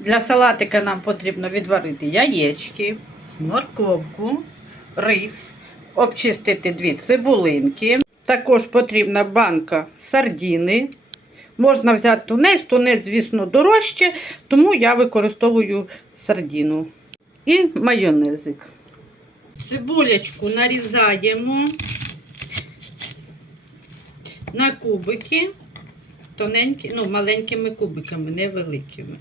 Для салатика нам потрібно відварити яєчки, морковку, рис, обчистити дві цибулинки. Також потрібна банка сардіни. Можна взяти тунець, тунець, звісно, дорожче, тому я використовую сардіну. І майонезик. Цибулечку нарізаємо на кубики, тоненькі, ну, маленькими кубиками, невеликими.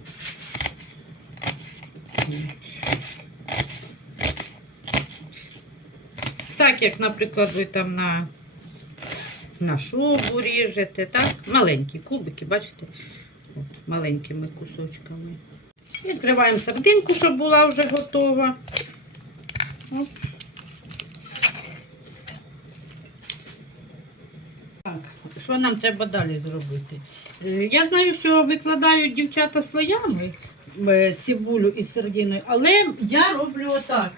Як, наприклад, ви там на, на шубу ріжете, так? Маленькі кубики, бачите? От, маленькими кусочками. Відкриваємо сардинку, щоб була вже готова. Оп. Так, що нам треба далі зробити? Е, Я знаю, що викладають дівчата слоями е, цибулю із сердиною, але я роблю отак.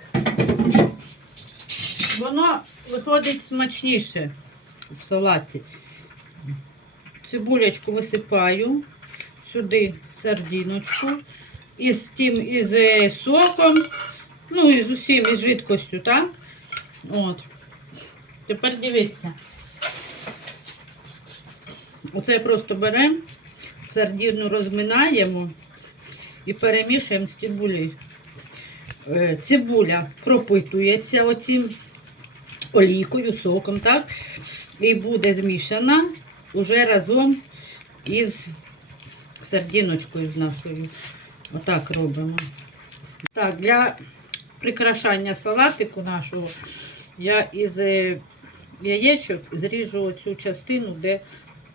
Воно виходить смачніше в салаті. Цибулячку висипаю сюди сардиночку із тим, із е, соком, ну і з усім, із жидкостю, так? От. Тепер дивіться. Оце просто беремо, сардину розминаємо і перемішуємо з цибулею. Е, Цибуля пропитується оцим олійкою, соком, так? І буде змішана уже разом із сардиночкою з нашою. Отак робимо. Так, для прикрашання салатику нашого я із е, яєчок зріжу оцю частину, де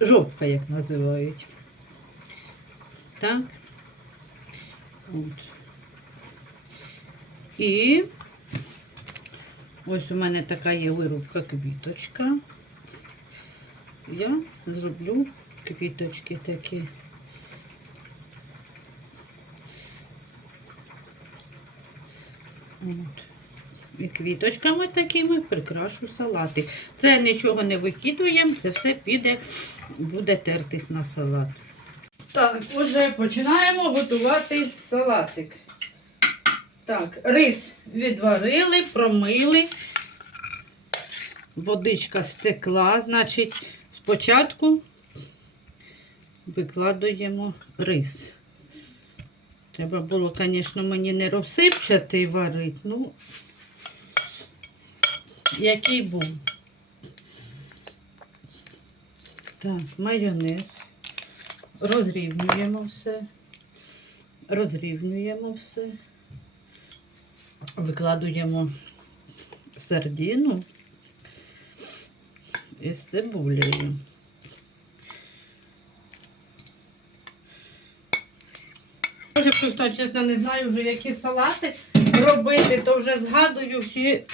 жопка, як називають. Так. От. І ось у мене така є вирубка квіточка. Я зроблю квіточки такі. От. І квіточками такими прикрашу салати. Це нічого не викидуємо, це все піде, буде тертись на салат. Так, отже, починаємо готувати салатик. Так, рис відварили, промили. Водичка стекла, значить, спочатку викладуємо рис. Треба було, звісно, мені не розсипчатий варити, ну, який був. Так, майонез. Розрівнюємо все. Розрівнюємо все. Викладуємо сардину із цибулею. Може, просто, чесно, не знаю вже, які салати робити, то вже згадую всі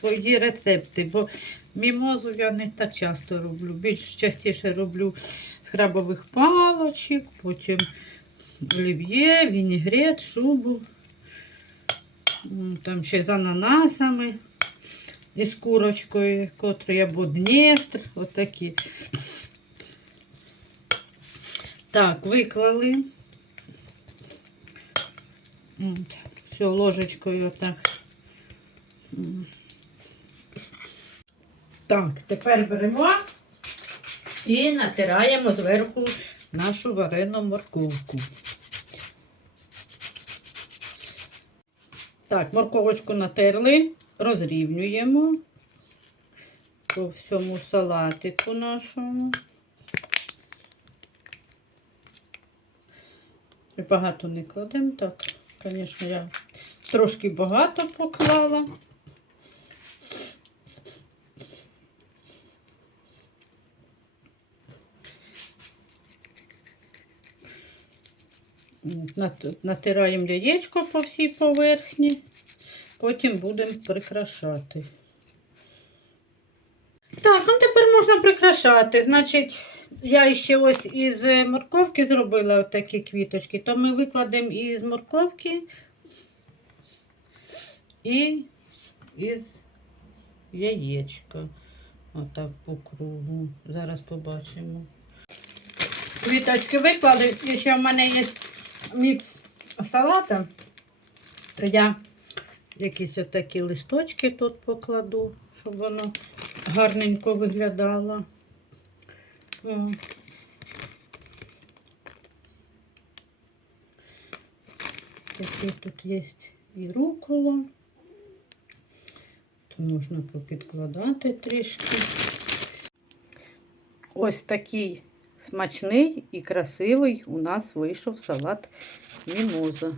свої рецепти, бо мімозу я не так часто роблю. Більш частіше роблю з крабових палочок, потім олів'є, вінігрет, шубу. Там ще з ананасами і з курочкою, котрий або Дністр, отакі. Так, виклали. Все, ложечкою отак. Так, тепер беремо і натираємо зверху нашу варену морковку. Так, морковочку натерли, розрівнюємо по всьому салатику нашому. Багато не кладемо, так, звісно, я трошки багато поклала. Натираємо яєчко по всій поверхні, потім будемо прикрашати. Так, ну тепер можна прикрашати. Значить, я ще ось із морковки зробила такі квіточки, то ми викладемо із морковки і із яєчка. Отак по кругу. Зараз побачимо. Квіточки виклали, і ще в мене є мікс салата, то я якісь отакі листочки тут покладу, щоб воно гарненько виглядало. О. Такі тут є і рукола. То можна попідкладати трішки. Ось такий смачний і красивий у нас вийшов салат мімоза.